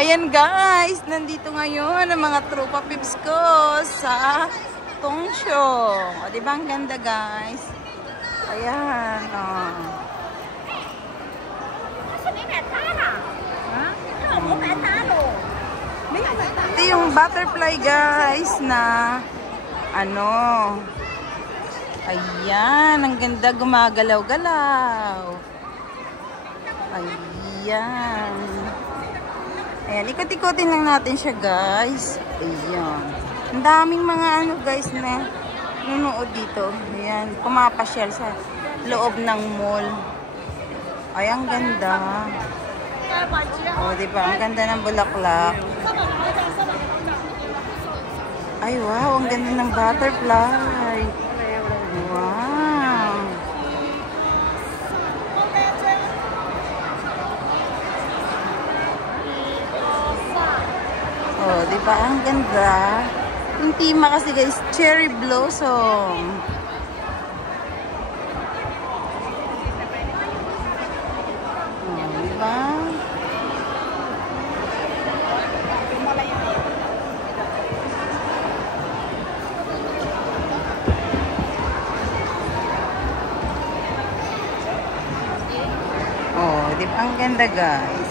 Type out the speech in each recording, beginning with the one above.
Ayan guys, nandito ngayon ang mga tropa pips ko sa Tongchong. O, diba ang ganda guys? Ayan, o. Ito yung butterfly guys na ano. Ayan, ang ganda, gumagalaw-galaw. Ayan. Ayan, ikot-ikotin lang natin siya guys. Ayan. Ang daming mga ano guys na nunood dito. Ayan, pumapasyal sa loob ng mall. Ay, ang ganda. O, diba? Ang ganda ng bulaklak. Ay, wow. Ang ganda ng butterfly. Wow. Oh, di ba? Ang ganda. Yung tema kasi guys, cherry blossom. Oh, di ba? Oh, di ba? Ang ganda guys.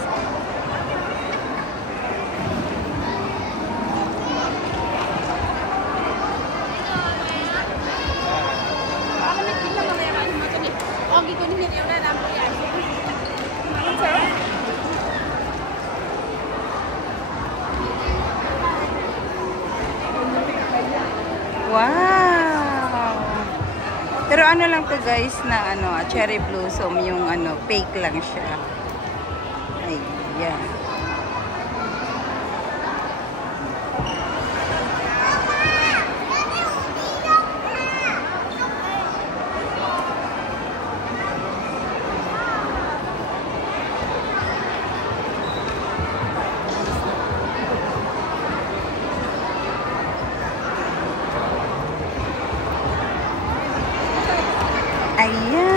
Wow! Pero ano lang to guys na ano, cherry blossom, yung ano, fake lang siya. Ayan. Ayan.